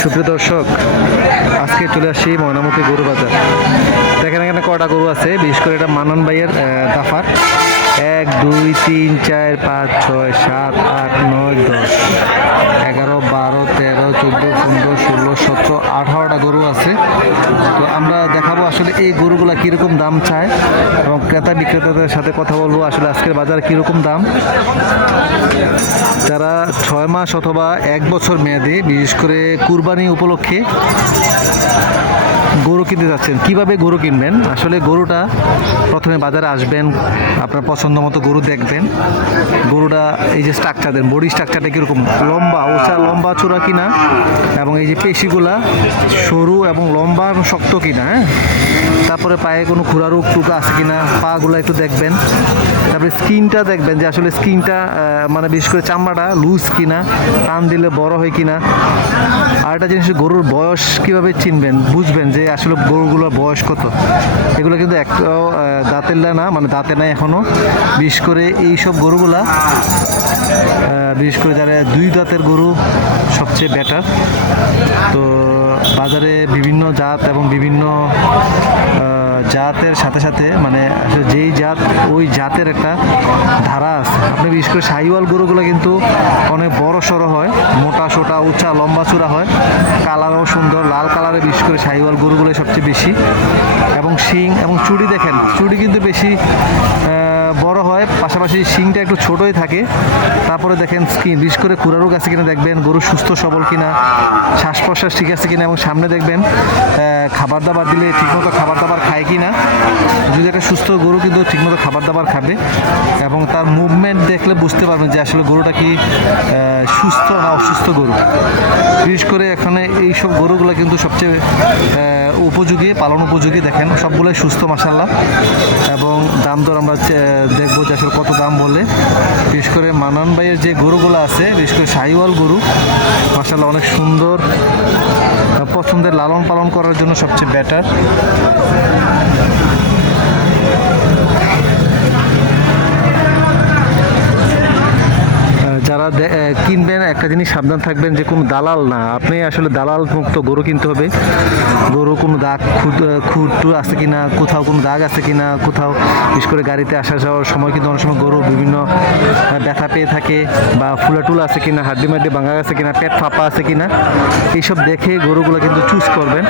সুপ্রিয় দর্শক, আজকে চলে আসি ময়নামতি গরু বাজার। দেখেন এখানে কটা গরু আছে, বিশেষ করে এটা মানন ভাইয়ের দাফার। এক, দুই, তিন, চার, পাঁচ, ছয়, সাত, আট, নয়, দশ। দাম চায় এবং ক্রেতা বিক্রেতাদের সাথে কথা বলব আসলে আজকের বাজার কীরকম দাম। যারা ছয় মাস অথবা এক বছর মেয়াদে, বিশেষ করে কুরবানি উপলক্ষে গরু কিনতে যাচ্ছেন। কীভাবে গরু কিনবেন? আসলে গরুটা প্রথমে বাজারে আসবেন, আপনার পছন্দ মতো গরু দেখবেন। গরুটা এই যে স্ট্রাকচার দেন বডি স্ট্রাকচারটা কীরকম? লম্বা ওচা লম্বা, চূড়া কিনা? এবং এই যে পেশিগুলা সরু এবং লম্বা এবং শক্ত কিনা হ্যাঁ? তারপরে পায়ে কোনো খুরারোগ টুক আছে কিনা পাগুলো একটু দেখবেন। তারপরে স্কিনটা দেখবেন যে আসলে স্কিনটা মানে বিশেষ করে চামড়াটা লুজ কিনা টান দিলে বড় হয় কিনা। আর একটা জিনিস গরুর বয়স কীভাবে চিনবেন? বুঝবেন যে আসলে গরুগুলোর বয়স কত। এগুলো কিন্তু আহ, দাঁতের না মানে দাঁতে নাই এখনও। বিশেষ করে এই সব গরুগুলা বিশেষ করে যারা দুই দাঁতের গরু সবচেয়ে বেটার তো বাজারে বিভিন্ন জাত এবং বিভিন্ন জাতের সাথে সাথে মানে যেই জাত ওই জাতের একটা ধারা আছে। আপনি বিশেষ করে সাহিওয়াল গরুগুলো কিন্তু অনেক বড় সড়ো হয়, মোটা, সোটা, উঁচা, লম্বা চূড়া হয়। কালারও সুন্দর, লাল কালারে বিশেষ করে সাহিওয়াল গরুগুলো সবচেয়ে বেশি। এবং শিং এবং চুড়ি দেখেন, চুড়ি কিন্তু বেশি বড় হয়, পাশাপাশি শিংটা একটু ছোটই থাকে। তারপরে দেখেন স্কিন বিশেষ করে কুড়া রোগ আছে কিনা দেখবেন, গরু সুস্থ, সবল কিনা শ্বাস প্রশ্বাস ঠিক আছে কিনা এবং সামনে দেখবেন খাবার দাবার দিলে ঠিকমতো খাবার দাবার খায় কিনা। যদি একটা সুস্থ গরু কিন্তু ঠিকমতো খাবার দাবার খাবে এবং তার মুভমেন্ট দেখলে বুঝতে পারবেন যে আসলে গরুটা কি সুস্থ না অসুস্থ গরু। বিশেষ করে এখানে এইসব গরুগুলো কিন্তু সবচেয়ে উপযোগী, পালন উপযোগী, দেখেন সবগুলোই সুস্থ মাসাল্লাহ এবং দাম দর আমরা দেখব যে আসলে কত দাম বলে। বিশেষ করে মানান ভাইয়ের যে গরুগুলো আছে, বিশেষ করে সাইওয়াল গরু মাসাল্লাহ অনেক সুন্দর পছন্দের লালন পালন করার জন্য সবচেয়ে বেটার যারা কিনবেন, একটা জিনিস সাবধান থাকবেন যে কোনো দালাল না। আপনি আসলে দালাল মুক্ত গরু কিনতে হবে। গরু কোনো দাগ খুদ খুঁটু আছে কি না কোথাও কোনো দাগ আছে কি না কোথাও বিশেষ করে গাড়িতে আসা যাওয়ার সময় কিন্তু অনেক সময় গরু বিভিন্ন ব্যথা পেয়ে থাকে বা ফুলাটুল আছে কি না হাড্ডি মাড্ডি ভাঙা আছে কি না পেট ফাঁপা আছে কি না এইসব দেখে গরুগুলো কিন্তু চুজ করবেন।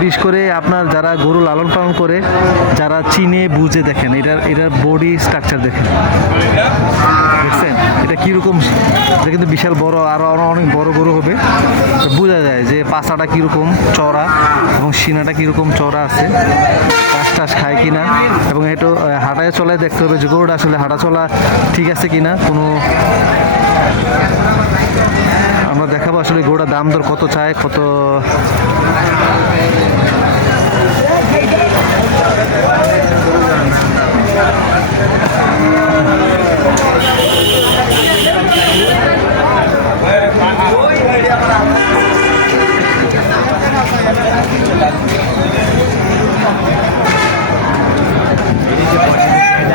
বিশেষ করে আপনার যারা গরু লালন পালন করে, যারা চিনে, বুঝে দেখেন, এটার এটার বডি স্ট্রাকচার দেখেন। দেখছেন? এটা কীরকম এটা কিন্তু বিশাল বড় আরও আরও অনেক বড় গরু হবে। বোঝা যায় যে পাছাটা কীরকম চড়া এবং সিনাটা কীরকম চড়া আছে টাস টাস খায় কিনা। এবং আহ, হাঁটায় চলায় দেখতে হবে যে গরুটা আসলে হাঁটা চলা ঠিক আছে কিনা। কোনো আমরা দেখাবো আসলে গরুটার দাম দর কত চায় কত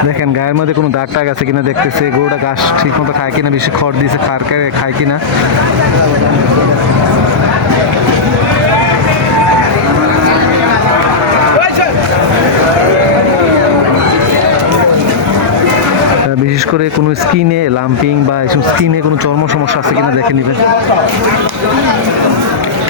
দেখেন, গায়ের মধ্যে কোনো দাগ টাগ আছে কিনা দেখতেছে, গরুটা ঘাস ঠিক মতো খায় কিনা, বেশি খড় দিয়েছে খার খায়- কিনা। বিশেষ করে কোনো স্কিনে লাম্পিং বা এইসব স্কিনে কোনো চর্ম সমস্যা আছে কিনা দেখে নেবেন।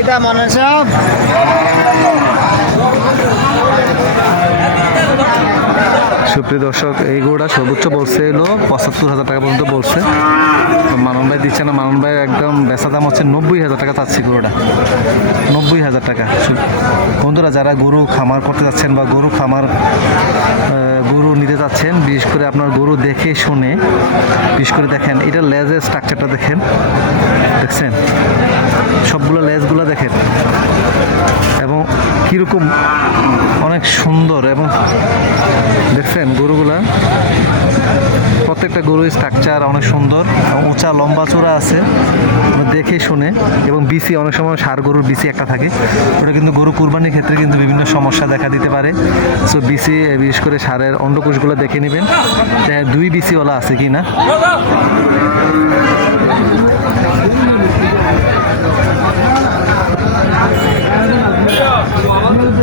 এটা মনে সব সুপ্রিয় দর্শক, এই গরুটা সর্বোচ্চ বলছে এলো পঁচাত্তর হাজার টাকা পর্যন্ত বলছে। মানন ভাই দিচ্ছে না, মানন ভাই একদম বেচা দাম হচ্ছে নব্বই হাজার টাকা চাচ্ছি গরুটা। নব্বই হাজার টাকা। বন্ধুরা, যারা গরু খামার করতে যাচ্ছেন বা গরু খামার গরু নিতে যাচ্ছেন, বিশেষ করে আপনার গরু দেখে শুনে, বিশেষ করে দেখেন, এটা লেজের স্ট্রাকচারটা দেখেন। দেখছেন? সবগুলো লেজগুলো দেখেন। কীরকম অনেক সুন্দর এবং দেখছেন গরুগুলা, প্রত্যেকটা গরুর স্ট্রাকচার অনেক সুন্দর উঁচা, লম্বা চূড়া আছে দেখে শুনে, এবং বিসি অনেক সময় সার গরুর বিসি একটা থাকে, ওটা কিন্তু গরু কুরবানির ক্ষেত্রে কিন্তু বিভিন্ন সমস্যা দেখা দিতে পারে। সো বিসি বিশেষ করে সারের অন্ডকোষগুলো দেখে নেবেন দুই বিসিওয়ালা আছে কি না। Yeah.